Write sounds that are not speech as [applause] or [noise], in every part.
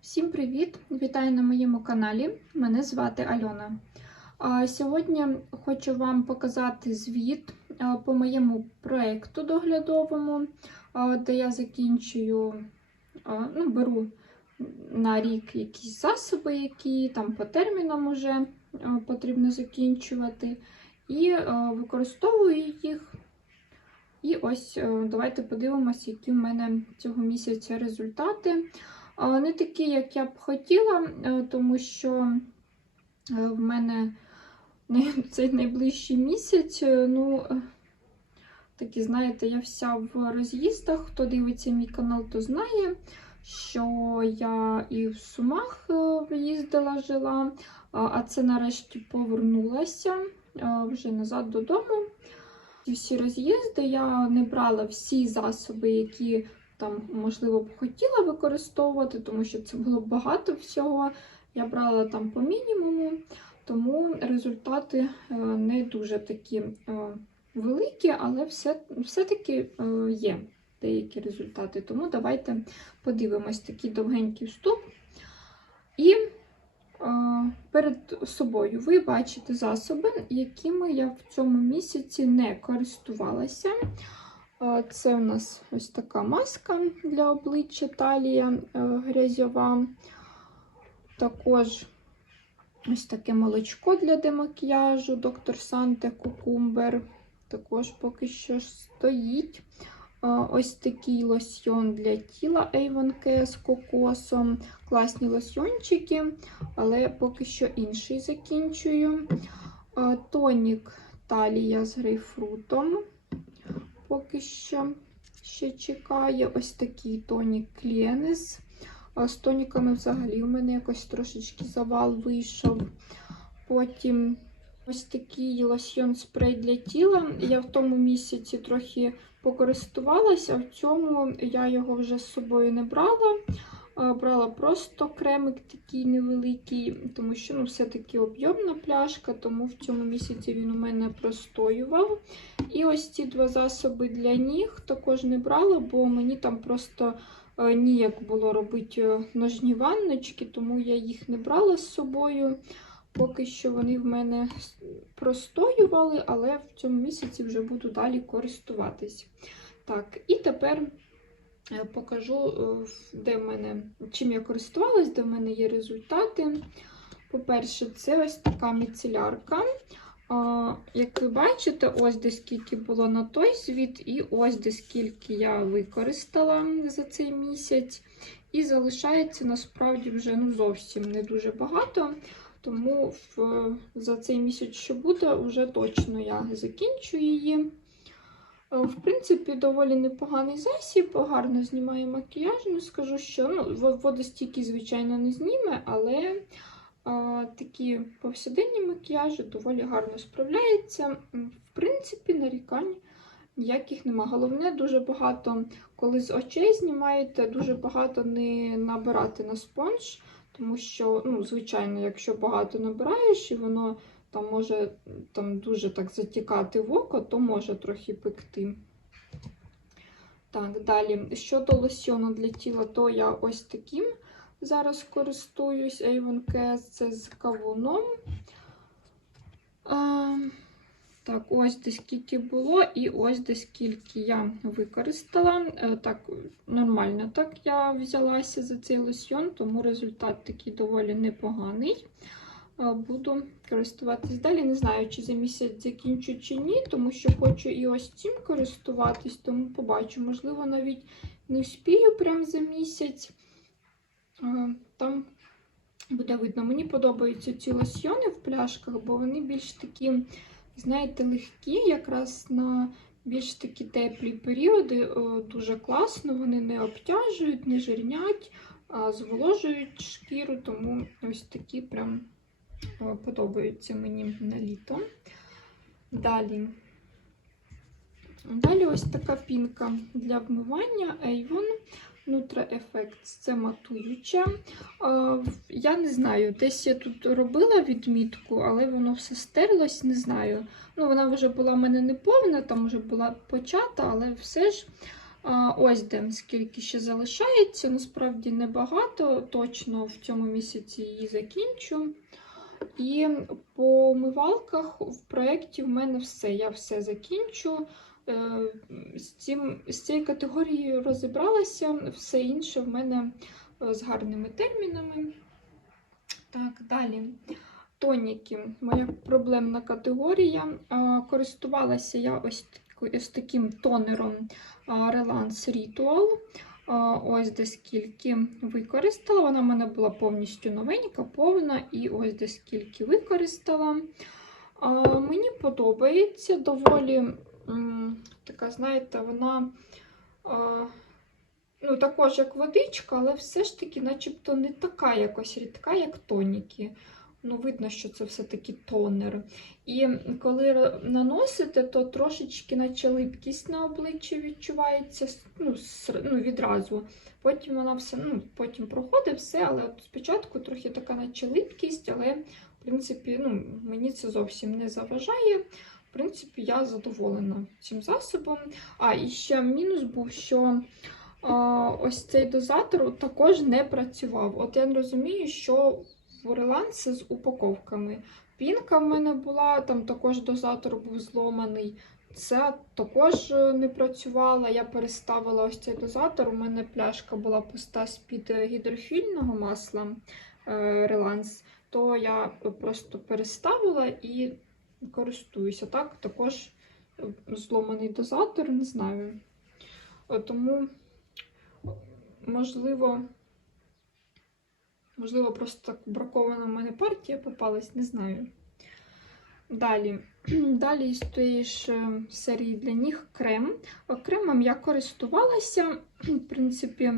Всім привіт! Вітаю на моєму каналі. Мене звати Альона. Сьогодні хочу вам показати звіт по моєму проєкту доглядовому, де я закінчую, ну, беру на рік якісь засоби, які там по термінам вже потрібно закінчувати, і використовую їх. І ось давайте подивимося, які в мене цього місяця результати. Не такі, як я б хотіла, е, тому що е, в мене [laughs] цей найближчий місяць, е, ну, такі, знаєте, я вся в роз'їздах. Хто дивиться мій канал, то знає, що я і в Сумах їздила, жила, а це нарешті повернулася вже назад додому. Всі роз'їзди я не брала всі засоби, які там, можливо, б хотіла використовувати, тому що це було багато всього. Я брала там по мінімуму, тому результати е, не дуже такі е, великі, але все, все-таки е, є деякі результати. Тому давайте подивимось такий довгенький вступ. І е, перед собою ви бачите засоби, якими я в цьому місяці не користувалася. Це у нас ось така маска для обличчя талія е, грязьова. Також ось таке молочко для демакіяжу, доктор Санте Кукумбер. Також поки що стоїть. Ось такий лосьйон для тіла Avon Care з кокосом. Класні лосьйончики, але поки що інший закінчую. Тонік талія з грейпфрутом поки що ще чекає. Ось такий тонік Кліенес. З тоніками взагалі у мене якось трошечки завал вийшов. Потім ось такий лосьйон спрей для тіла. Я в тому місяці трохи покористувалася, в цьому я його вже з собою не брала. Брала просто кремик такий невеликий, тому що ну, все-таки об'ємна пляшка, тому в цьому місяці він у мене простоював. І ось ці два засоби для ніг також не брала, бо мені там просто е, ніяк було робити е, ножні ванночки, тому я їх не брала з собою. Поки що вони в мене простоювали, але в цьому місяці вже буду далі користуватись. Так, і тепер покажу, е, де в мене, чим я користувалась, де в мене є результати. По-перше, це ось така міцелярка. Як ви бачите, ось де скільки було на той звіт, і ось де скільки я використала за цей місяць. І залишається насправді вже ну, зовсім не дуже багато. Тому в, за цей місяць, що буде, вже точно я закінчу її. Е, В принципі, доволі непоганий засіб, гарно знімає макіяж. Не скажу, що ну, во- водостійкий, звичайно, не зніме, але а, такі повсякденні макіяжі доволі гарно справляється. М, В принципі, нарікань ніяких нема. Головне, дуже багато, коли з очей знімаєте, дуже багато не набирати на спонж, тому що, ну, звичайно, якщо багато набираєш і воно там може там дуже так затікати в око, то може трохи пекти. Так, далі. Щодо лосьону для тіла, то я ось таким зараз користуюсь Avon Care, це з кавуном. Так, ось де скільки було, і ось де скільки я використала. Е, Так, нормально так я взялася за цей лосьйон, тому результат такий доволі непоганий. Е, Буду користуватись далі. Не знаю, чи за місяць закінчу чи ні, тому що хочу і ось цим користуватись, тому побачу. Можливо, навіть не вспію прямо за місяць. Е, Там буде видно. Мені подобаються ці лосьйони в пляшках, бо вони більш такі, знаєте, легкі, якраз на більш такі теплі періоди. Е, Дуже класно, вони не обтяжують, не жирнять, а зволожують шкіру, тому ось такі прям е, подобаються мені на літо. Далі. Далі ось така пінка для вмивання Avon Effects. Це матуюча. Я не знаю, десь я тут робила відмітку, але воно все стерлось, не знаю. Ну, Вона вже була в мене не повна, там вже була почата, але все ж ось де скільки ще залишається. Насправді небагато. Точно в цьому місяці її закінчу. І по умивалках в проєкті в мене все. Я все закінчу. Е, З, цим, з цією категорією розібралася, все інше в мене е, з гарними термінами. Так, далі. Тоніки. Моя проблемна категорія. Користувалася я ось, ось таким тонером Relance Ritual. Ось де скільки використала. Вона в мене була повністю новенька, повна, і ось де скільки використала. Мені подобається доволі така, знаєте, вона. Ну, також як водичка, але все ж таки, начебто, не така якось рідка, як тоніки. Ну, видно, що це все-таки тонер. І коли наносите, то трошечки наче липкість на обличчі відчувається ну, ну, відразу. Потім вона все, ну, потім проходить все, але от спочатку трохи така наче липкість, але в принципі ну, мені це зовсім не заважає. В принципі, я задоволена цим засобом. А, і ще мінус був, що а, ось цей дозатор також не працював. От я не розумію, що в релансі з упаковками. Пінка в мене була, там також дозатор був зломаний. Це також е, не працювало. Я переставила ось цей дозатор. У мене пляшка була пуста з-під гідрофільного масла е, реланс, то я просто переставила і користуюся. Так, також е, зломаний дозатор, не знаю. Е, Тому, можливо, можливо, просто так бракована в мене партія попалась, не знаю. Далі. [clears throat] Далі з тієї ж е, серії для ніг крем. Кремом я користувалася. [clears throat] В принципі,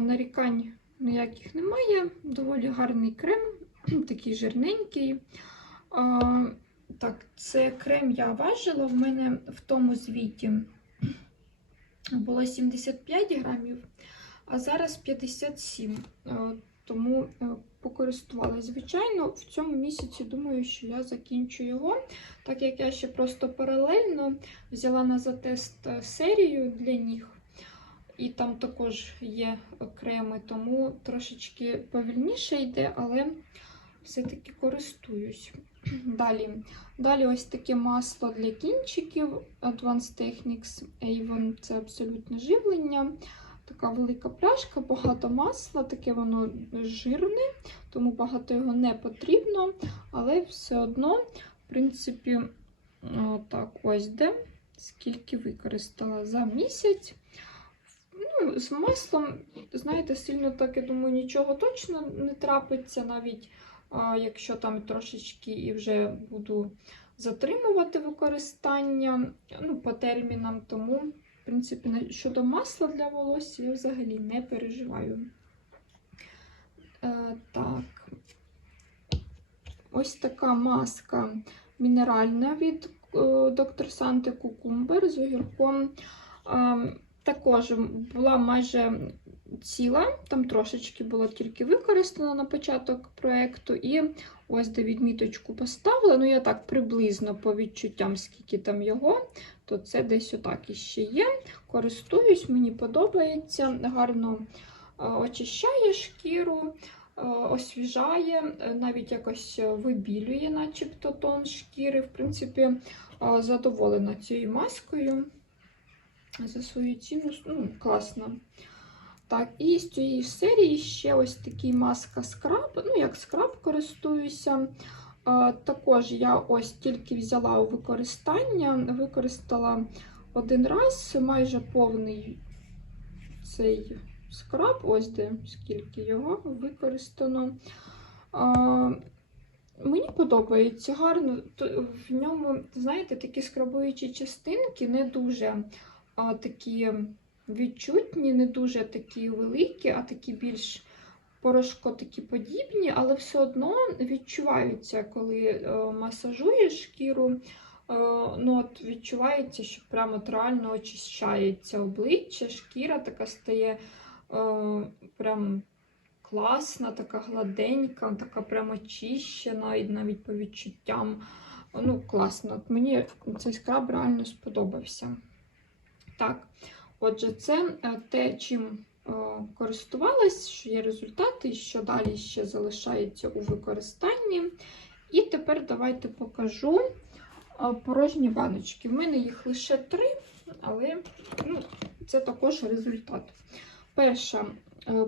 нарікань ніяких немає. Доволі гарний крем, [clears throat] такий жирненький. Е, Так, це крем я важила. В мене в тому звіті було 75 грамів, а зараз 57. Е, Тому е, покористувалася. Звичайно, в цьому місяці думаю, що я закінчу його, так як я ще просто паралельно взяла на затест е, серію для ніг. І там також є креми, тому трошечки повільніше йде, але все-таки користуюсь. [clears throat] Далі. Далі ось таке масло для кінчиків Advanced Techniques Avon. Це абсолютне живлення. Така велика пляшка, багато масла, таке воно жирне, тому багато його не потрібно, але все одно, в принципі, так, ось де, скільки використала за місяць. Ну, З маслом, знаєте, сильно так, я думаю, нічого точно не трапиться, навіть якщо там трошечки і вже буду затримувати використання ну, по термінам, тому. В принципі, щодо масла для волосся я взагалі не переживаю. Е, так. Ось така маска мінеральна від е, Dr. Sante Cucumber з огірком. Е, також була майже ціла, там трошечки було тільки використано на початок проєкту. І ось де відміточку поставила. Ну, я так приблизно по відчуттям, скільки там його, то це десь отак іще є. Користуюсь, мені подобається, гарно е, очищає шкіру, е, освіжає, е, навіть якось вибілює, начебто тон шкіри. В принципі, задоволена цією маскою. За свою ціну ну, класно. Так, і з цієї серії ще ось такий маска скраб. Ну, як скраб користуюся. Також я ось тільки взяла у використання, використала один раз майже повний цей скраб, ось де скільки його використано. Мені подобається гарно. В ньому, знаєте, такі скрабуючі частинки не дуже а, такі відчутні, не дуже такі великі, а такі більш порошко такі подібні, але все одно відчуваються, коли е, масажуєш шкіру. е, Ну, от відчувається, що прямо от реально очищається обличчя, шкіра така стає е, прям класна, така гладенька, така прямо очищена, і навіть по відчуттям. Ну, класно. Мені цей скраб реально сподобався. Так, Отже, це е, те, чим е, користувалась, що є результати, що далі ще залишається у використанні. І тепер давайте покажу е, порожні баночки. В мене їх лише три, але ну, це також результат. Перша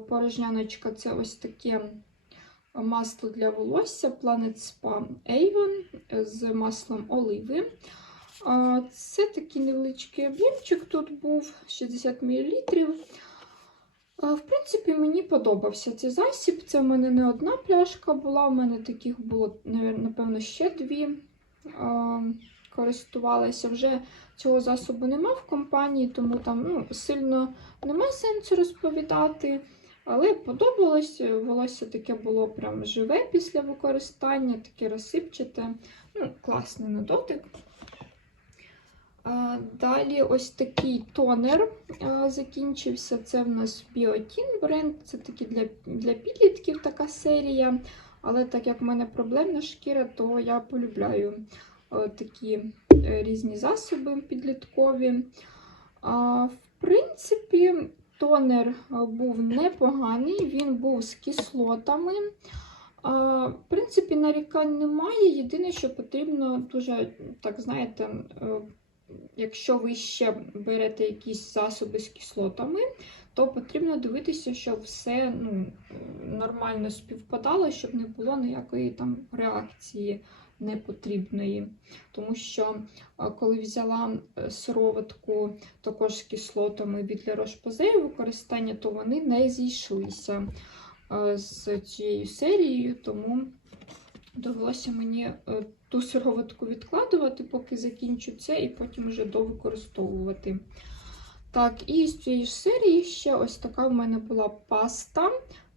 порожняночка це ось таке масло для волосся Planet Spa Avon з маслом оливи. Це такий невеличкий об'ємчик тут був 60 мл. В принципі, мені подобався цей засіб. Це в мене не одна пляшка була, в мене таких було, напевно, ще дві. Користувалася вже цього засобу нема в компанії, тому там ну, сильно нема сенсу розповідати. Але подобалось, волосся таке було прям живе після використання, таке розсипчате, ну, класний на дотик. Далі ось такий тонер закінчився. Це в нас Biotin бренд, це такий для, для підлітків така серія. Але так як в мене проблемна шкіра, то я полюбляю е, такі е, різні засоби підліткові. В принципі, тонер е, був непоганий, він був з кислотами. В принципі, нарікань немає. Єдине, що потрібно дуже, так знаєте, якщо ви ще берете якісь засоби з кислотами, то потрібно дивитися, щоб все ну, нормально співпадало, щоб не було ніякої там реакції непотрібної. Тому що коли взяла е, сироватку також з кислотами від Roche-Posay використання, то вони не зійшлися е, з цією серією, тому довелося мені е, ту сироватку відкладувати, поки закінчу це, і потім вже довикористовувати. Так, і з цієї ж серії ще ось така в мене була паста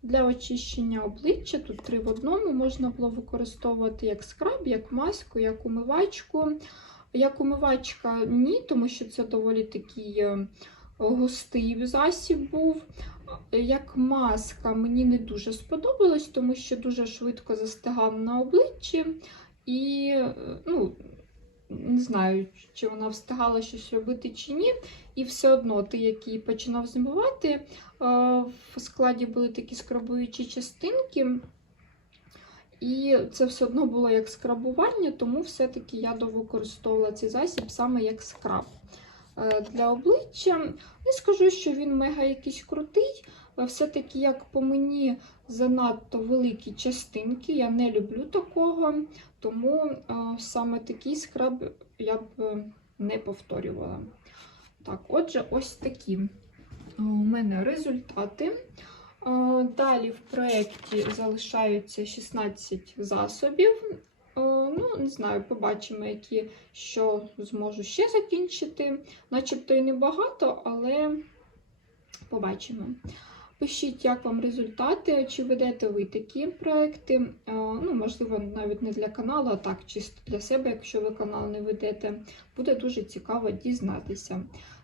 для очищення обличчя. Тут три в одному можна було використовувати як скраб, як маску, як умивачку. Як умивачка ні, тому що це доволі такий е, густий засіб був. Як маска мені не дуже сподобалось, тому що дуже швидко застигав на обличчі. І, ну, не знаю, чи вона встигала щось робити чи ні. І все одно ти, який починав змивати, е, в складі були такі скрабуючі частинки. І це все одно було як скрабування, тому все-таки я довикористовувала цей засіб саме як скраб для обличчя. Не скажу, що він мега якийсь крутий. е, Все-таки, як по мені, занадто великі частинки. Я не люблю такого, тому е, саме такий скраб я б е, не повторювала. Так, отже, ось такі е, у мене результати. Е, Далі в проєкті залишаються 16 засобів. Е, Ну, не знаю, побачимо, які що зможу ще закінчити. Начебто і небагато, але побачимо. Пишіть, як вам результати, чи ведете ви такі проекти. Е, Ну, можливо, навіть не для каналу, а так, чисто для себе, якщо ви канал не ведете. Буде дуже цікаво дізнатися.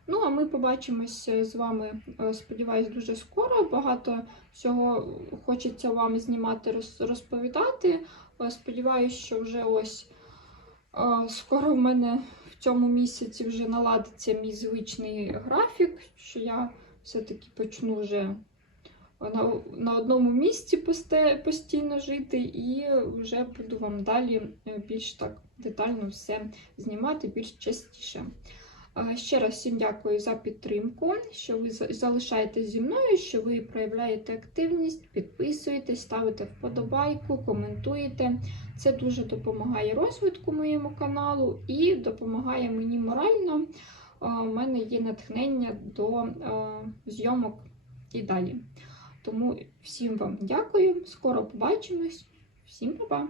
Ну, а ми побачимося з вами, е, сподіваюсь, дуже скоро. Багато всього хочеться вам знімати, розповідати. Е, Сподіваюсь, що вже ось е, скоро в мене в цьому місяці вже наладиться мій звичний графік, що я все-таки почну вже на, на одному місці постійно жити, і вже буду вам далі е, більш так детально все знімати більш частіше. Ще раз всім дякую за підтримку, що ви за- залишаєтесь зі мною, що ви проявляєте активність, підписуєтесь, ставите вподобайку, коментуєте. Це дуже допомагає розвитку моєму каналу і допомагає мені морально. У мене є натхнення до зйомок і далі. Тому всім вам дякую. Скоро побачимось. Всім па-па!